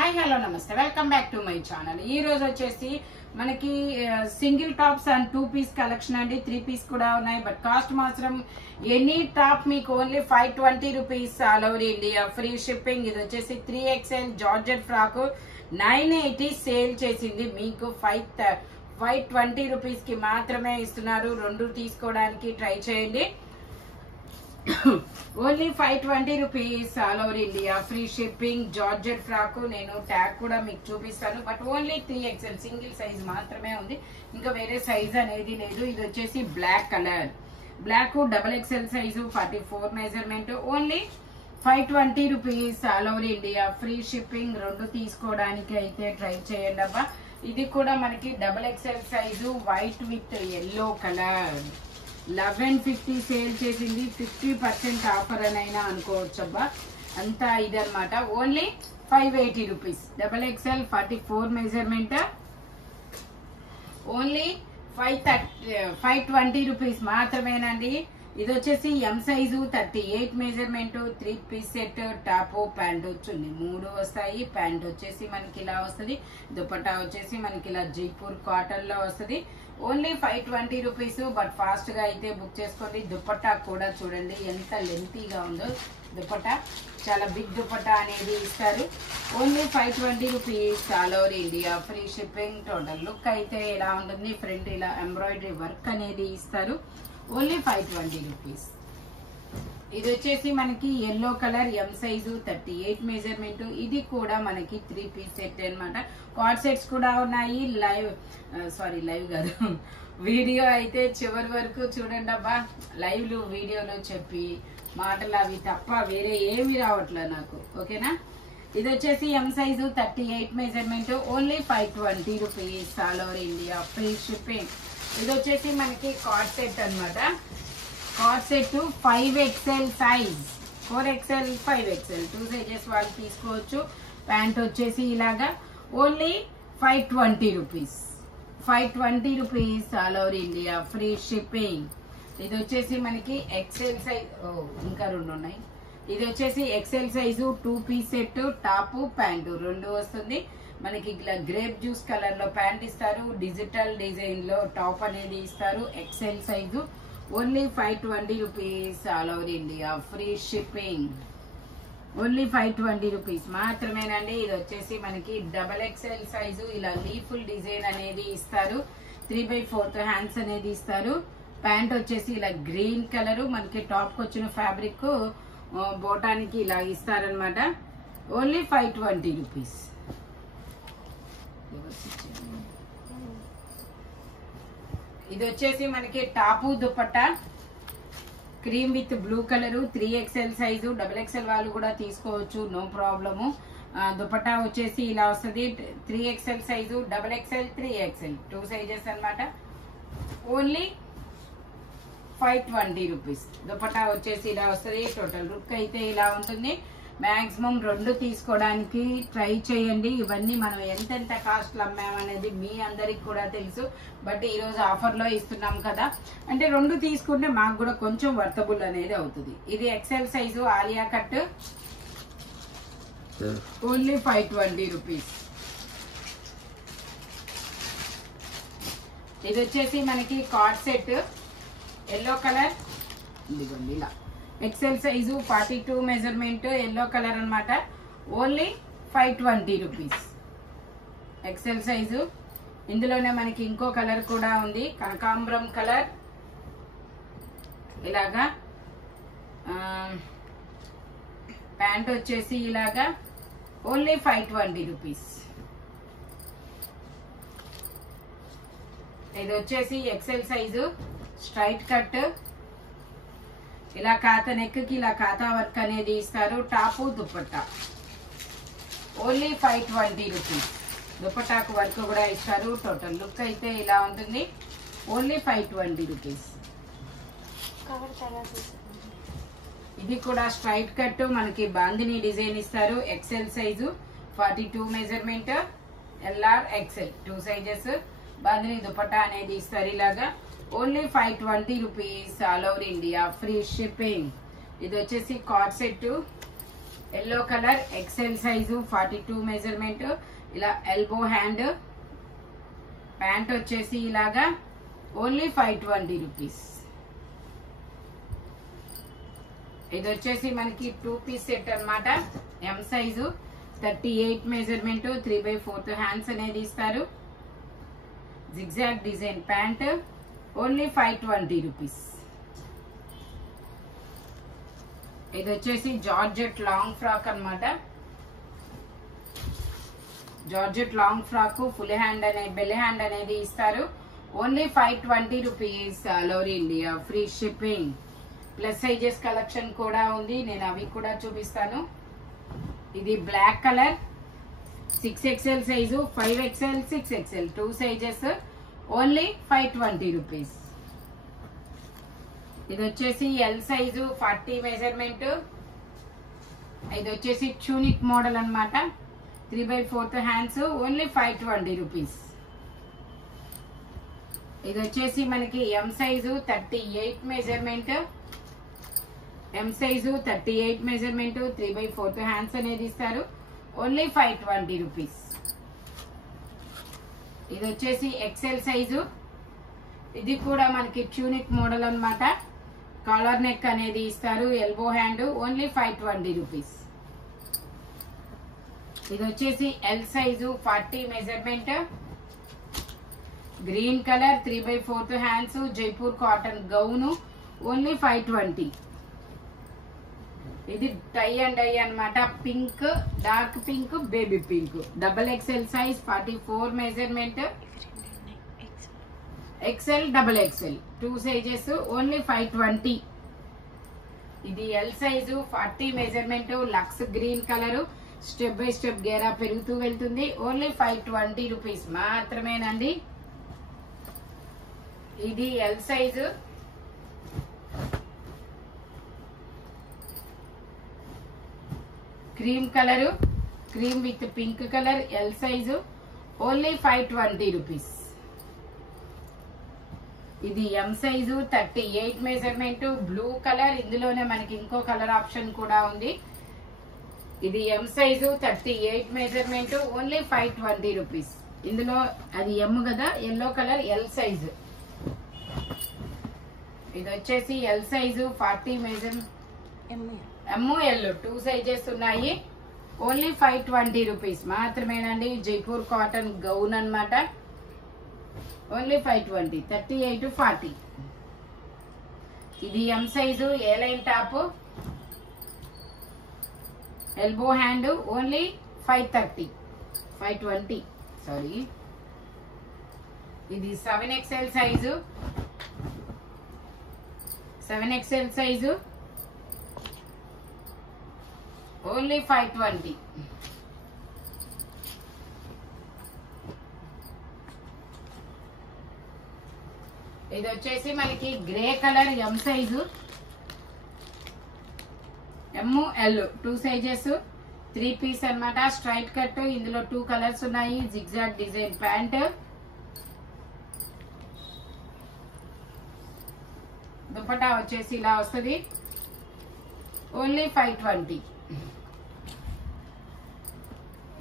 Hi hello namaste welcome back to my channel. ఈ రోజు వచ్చేసి మనకి single tops and 2 piece collection అండి. 3 పీస్ కూడా ఉన్నాయి. బట్ కాస్ట్ మాత్రం ఎనీ టాప్ మీకు only 520 rupees all over India, free shipping. ఇది వచ్చేసి 3XL జార్జెట్ ఫ్రాక్ 980 సేల్ చేసింది. మీకు 520 రూపీస్ కి మాత్రమే ఇస్తున్నారు. రెండు తీసుకోవడానికి ట్రై చేయండి. Only 520 rupees all over India, free shipping. Georgette frock నేను ట్యాగ్ కూడా మీకు చూపిస్తాను. But only 3XL single size మాత్రమే ఉంది, ఇంకా వేరే సైజ్ అనేది లేదు. ఇది వచ్చేసి black colour, black XXL size 44 measurement. Only 520 rupees all over India, free shipping. రెండు తీసుకోవడానికి అయితే ట్రై చేయండి అబ్బా. ఇది కూడా మనకి XXL size white with yellow colour 1150 sale చేసింది. 50% ఆఫర్ అనైనా అనుకోవచ్చు అబ్బా, అంతా ఇదనమాట. Only 580 rupees. XXL 44 measurement. Only 520 rupees మాత్రమేనండి. ఇది వచ్చేసి M size 38 measurement. 3 piece set, top pant chunni 3 వస్తాయి. ప్యాంట్ వచ్చేసి మనకి ఇలా వస్తుంది. దుపట్టా వచ్చేసి మనకి ఇలా జైపూర్ కాటన్ లో వస్తుంది. Only 520 rupees. బట్ ఫాస్ట్ గా అయితే బుక్ చేసుకోండి. దుపట్టా కూడా చూడండి ఎంత లెంతీగా ఉందో. దుపట్టా చాలా బిగ్ దుపట్టా అనేది ఇస్తారు. Only 520 rupees all over India, free shipping. Total look అయితే ఇలా ఉంటుంది. ఫ్రంట్ ఇలా ఎంబ్రాయిడరీ వర్క్ అనేది ఇస్తారు. Only 520 rupees. ఇది వచ్చేసి మనకి ఎల్లో కలర్ ఎం సైజు 38 మెజర్మెంట్. ఇది కూడా మనకి 3 పీస్ సెట్ అనమాట. కార్డ్ సెట్స్ కూడా ఉన్నాయి. లైవ్ కాదు, వీడియో అయితే చివరి వరకు చూడండి అబ్బా. లైవ్లు వీడియోలో చెప్పి మాటలు అవి తప్ప వేరే ఏమి రావట్లే నాకు, ఓకేనా. ఇది వచ్చేసి M size 38 measurement. Only 520 rupees all over India, free shipping. ఇది వచ్చేసి మనకి కార్డ్ సెట్ అనమాట. Card set 5XL size, 4XL 5XL 2 sizes వాళ్ళు తీసుకోవచ్చు. ప్యాంట్ వచ్చేసి ఇలాగా. Only 520 rupees. 520 rupees all over India, free shipping. ఇది వచ్చేసి మనకి XL సైజ్, ఇంకా 2 ఉన్నాయి. ఇది వచ్చేసి XL size 2 piece set, top pant 2 వస్తుంది. మనకి ఇట్లా గ్రేప్ జ్యూస్ కలర్ లో ప్యాంట్ ఇస్తారు. డిజిటల్ డిజైన్ లో టాప్ అనేది ఇస్తారు. XL size. Only 520 rupees all over India, free shipping. Only 520 rupees మాత్రమేనండి. ఇది వచ్చేసి మనకి XXL సైజు. ఇలా లీఫుల్ డిజైన్ అనేది ఇస్తారు. 3/4 హ్యాండ్స్ అనేది ఇస్తారు. ప్యాంట్ వచ్చేసి ఇలా గ్రీన్ కలర్. మనకి టాప్ కి వచ్చిన ఫ్యాబ్రిక్ బోటానికి ఇలా ఇస్తారనమాట. Only 520 rupees. ఇది వచ్చేసి మనకి top dupatta cream with blue colour 3XL size. XXL వాళ్ళు కూడా తీసుకోవచ్చు, నో ప్రాబ్లము. దుపట్టా వచ్చేసి ఇలా వస్తుంది. 3XL size, XXL 3XL 2 sizes అనమాట. Only 520 rupees. దుపట్టా వచ్చేసి ఇలా వస్తుంది. టోటల్ లుక్ అయితే ఇలా ఉంటుంది. మాక్సిమం 2 తీసుకోవడానికి ట్రై చేయండి. ఇవన్నీ మనం ఎంతెంత కాస్ట్ లో అమ్మామనేది మీ అందరికి కూడా తెలుసు. బట్ ఈ రోజు ఆఫర్ లో ఇస్తున్నాం కదా, అంటే 2 తీసుకుంటే మాకు కూడా కొంచెం వర్తబుల్ అనేది అవుతుంది. ఇది XL size Alia cut. Only 520 rupees. ఇది వచ్చేసి మనకి కార్డ్ సెట్ ఎల్లో కలర్. ఇదిగోండి ఇలా XL size 42 measurement, yellow colour అనమాట. Only 520 rupees. XL size. ఇందులోనే మనకి ఇంకో కలర్ కూడా ఉంది, కనకాంబరం కలర్. ఇలాగా ప్యాంట్ వచ్చేసి ఇలాగా. Only 520 rupees. ఇది వచ్చేసి XL సైజు స్ట్రైట్ కట్. ఇలా కాతా నెక్ కి ఇలా కాతా వర్క్ అనేది ఇస్తారు. టాపు దుపట్టా. Only 520 rupees. దుపట్టాకు వర్క్ కూడా ఇస్తారు. టోటల్ లుక్ అయితే ఇలా ఉంటుంది. Only 520 rupees. ఇది కూడా స్ట్రైట్ కట్. మనకి బాందిని డిజైన్ ఇస్తారు. XL size 42 measurement, LR XL 2 sizes. Bandhani dupatta అనేది ఇస్తారు ఇలాగా. Only 520 rupees all over India, free shipping. ఇది వచ్చేసి cord set yellow colour XL size 42 measurement. ఇలా ఎల్బో హ్యాండ్. ప్యాంట్ వచ్చేసి ఇలాగా ఓన్లీ 520 రూపీస్. ఇది వచ్చేసి మనకి 2 పీస్ సెట్ అన్నమాట. ఎం సైజు 38 మెజర్మెంట్. 3/4 హ్యాండ్స్ అనేది ఇస్తారు. Zigzag design pant only 520 rupees. ఇది వచ్చేసి జార్జెట్ లాంగ్ ఫ్రాక్ అన్నమాట. Georgette long frock full hand అనేది బెల్ హ్యాండ్ అనేది ఇస్తారు. Only 520 rupees. All over India free shipping. Plus sizes collection కూడా ఉంది, నేను అవి కూడా చూపిస్తాను. ఇది black colour 6XL size, 5XL, 6XL 2 sizes. Only 520 rupees. ఇది వచ్చేసి ఎల్ సైజు 40 మెజర్మెంట్. ఇది వచ్చేసి ట్యూనిక్ మోడల్ అన్నమాట. 3/4 హ్యాండ్స్. Only 520 rupees. ఇది వచ్చేసి మనకి ఎం సైజు 38 మెజర్మెంట్. ఎం సైజు 38 మెజర్మెంట్. 3/4 హ్యాండ్స్ అనేది ఇస్తారు. Only 520 rupees. ఇది వచ్చేసి ఎక్సెల్ సైజు. ఇది కూడా మనకి ట్యూనిక్ మోడల్ అన్నమాట. కాలర్ నెక్ అనేది ఇస్తారు. Elbow hand. Only 520 rupees. ఇది వచ్చేసి L size 40 measurement. Green colour 3/4 hands. Jaipur cotton gown. Only 520. ఇది టై అండ్ డై అన్నమాట. Pink, dark pink, baby pink. XXL size 44 measurement. XL, XXL 2 sizes. Only 520. ఇది L size 40 measurement. లక్స్ green colour. Step by step గేరా పెరుగుతూ వెళ్తుంది. Only 520 rupees మాత్రమేనండి. ఇది L size. Cream colour, cream with pink colour. L size. Only 520 rupees. ఇది M size 38 measurement. Blue colour. ఇందులోనే మనకి ఇంకో కలర్ ఆప్షన్ కూడా ఉంది. ఇది M size 38 measurement. Only 520 rupees. ఇందులో అది ఎమ్ కదా, ఎల్లో కలర్ ఎల్ సైజు. ఇది వచ్చేసి L size 40 measurement. M, L 2 sizes ఉన్నాయి. ఓన్లీ 520 రూపీస్ మాత్రమేనండి. జైపూర్ కాటన్ గౌన్ అన్నమాట. ఓన్లీ 520. 38 to 40. ఇది M size A line top. Elbow hand. Only 530. 520 sorry. ఇది 7XL size. 7XL size. Only 520. ఇది వచ్చేసి మనకి గ్రే కలర్ ఎం సైజు. ఎమ్, ఎల్ 2 సైజెస్. 3 పీస్ అన్నమాట. Straight cut. ఇందులో 2 కలర్స్ ఉన్నాయి. Zigzag design pant. దుపట్టా వచ్చేసి ఇలా వస్తుంది. ఓన్లీ 520.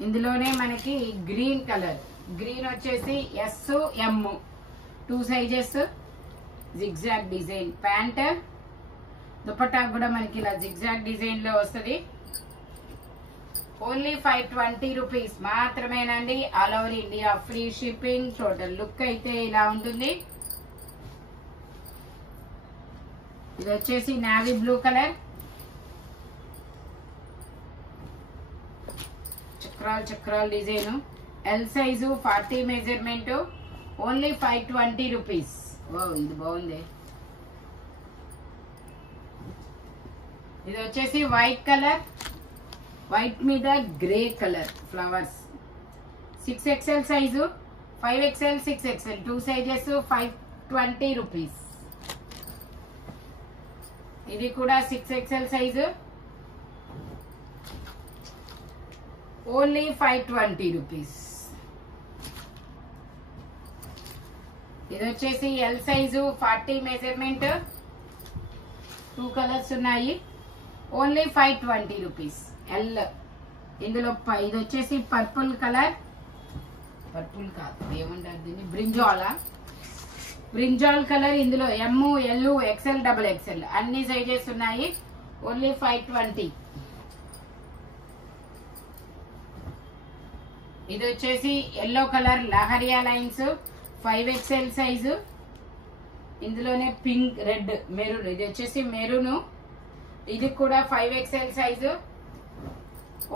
ఇందులోనే మనకి గ్రీన్ కలర్. గ్రీన్ వచ్చేసి S, M 2 sizes. Zigzag design pant. Dupatta కూడా మనకి ఇలా జిగ్జాగ్ డిజైన్ లో వస్తుంది. ఓన్లీ 520 రూపీస్ మాత్రమేనండి. All over India free shipping. Total look అయితే ఇలా ఉంటుంది. ఇది వచ్చేసి నావీ బ్లూ కలర్. చక్రాల్ చక్రాల్ design. L size 40 measurement. Only 520 rupees. ఓ ఇది బాగుంది. ఇది వచ్చేసి వైట్ కలర్. వైట్ మీద grey colour flowers. 6XL size. 5XL, 6XL 2 sizes. 520 rupees. ఇది కూడా 6XL సైజు. Only 520 rupees. ఇది వచ్చేసి ఎల్ సైజు 40 మెజర్మెంట్. 2 కలర్స్ ఉన్నాయి. Only 520 rupees. ఎల్. ఇందులో ఇది వచ్చేసి పర్పుల్ కలర్, పర్పుల్ కాదు ఏమంటారు దీన్ని, బ్రింజాల్ కలర్. ఇందులో ఎమ్, ఎల్, ఎక్స్ఎల్, XXL అన్ని సైజెస్ ఉన్నాయి. ఓన్లీ 520. ఇది వచ్చేసి yellow colour lehariya lines 5XL size. ఇందులోనే పింక్, రెడ్, మెరూన్. ఇది వచ్చేసి మెరూన్, ఇది కూడా 5XL సైజు.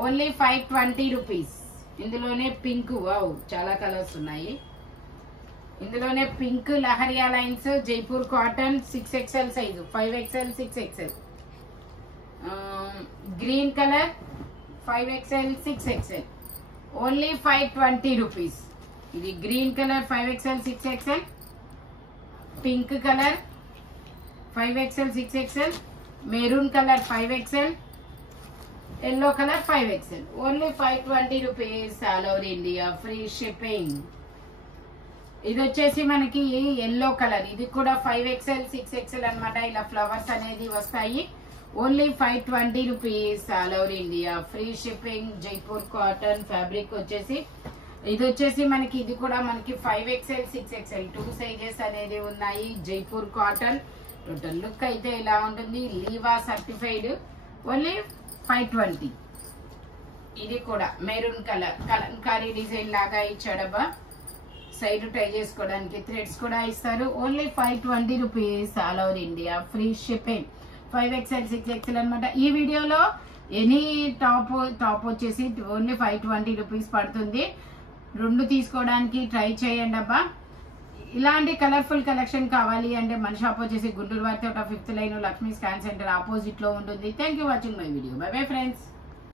Only 520 rupees. ఇందులోనే పింక్, వావ్ చాలా కలర్స్ ఉన్నాయి. ఇందులోనే pink lehariya lines Jaipur cotton 6XL size, 5XL, 6XL. Green colour 5XL, 6XL. Only 520 rupees. ఇది green colour 5XL, 6XL. Pink colour 5XL, 6XL. Maroon colour 5XL. Yellow colour 5XL. Only 520 rupees. All over India free shipping. ఇది వచ్చేసి మనకి yellow colour, ఇది కూడా 5XL, 6XL అనమాట. ఇలా flowers అనేది వస్తాయి. Only 520 rupees. All over India free shipping. Jaipur cotton fabric వచ్చేసి ఇది వచ్చేసి మనకి, ఇది కూడా మనకి 5XL, 6XL 2 సైజెస్ అనేది ఉన్నాయి. జైపూర్ కాటన్. టోటల్ లుక్ అయితే ఇలా ఉంటుంది. లీవా సర్టిఫైడ్. ఓన్లీ 520. ఇది కూడా మెరూన్ కలర్ కలంకారీ డిజైన్ లాగా ఇచ్చాడబ్బా. సైడ్ ట్రై చేసుకోవడానికి థ్రెడ్స్ కూడా ఇస్తారు. Only 520 rupees. All over India free shipping. 5XL, 6XL అనమాట. ఈ వీడియోలో ఎనీ టాప్ వచ్చేసి ఓన్లీ 520 రూపీస్ పడుతుంది. 2 తీసుకోవడానికి ట్రై చేయండి అబ్బా. ఇలాంటి కలర్ఫుల్ కలెక్షన్ కావాలి అంటే మన షాప్ వచ్చేసి Guntur వారితోట 5th line Lakshmi scan centre opposite లో ఉంటుంది. Thank you watching my video. By bye friends.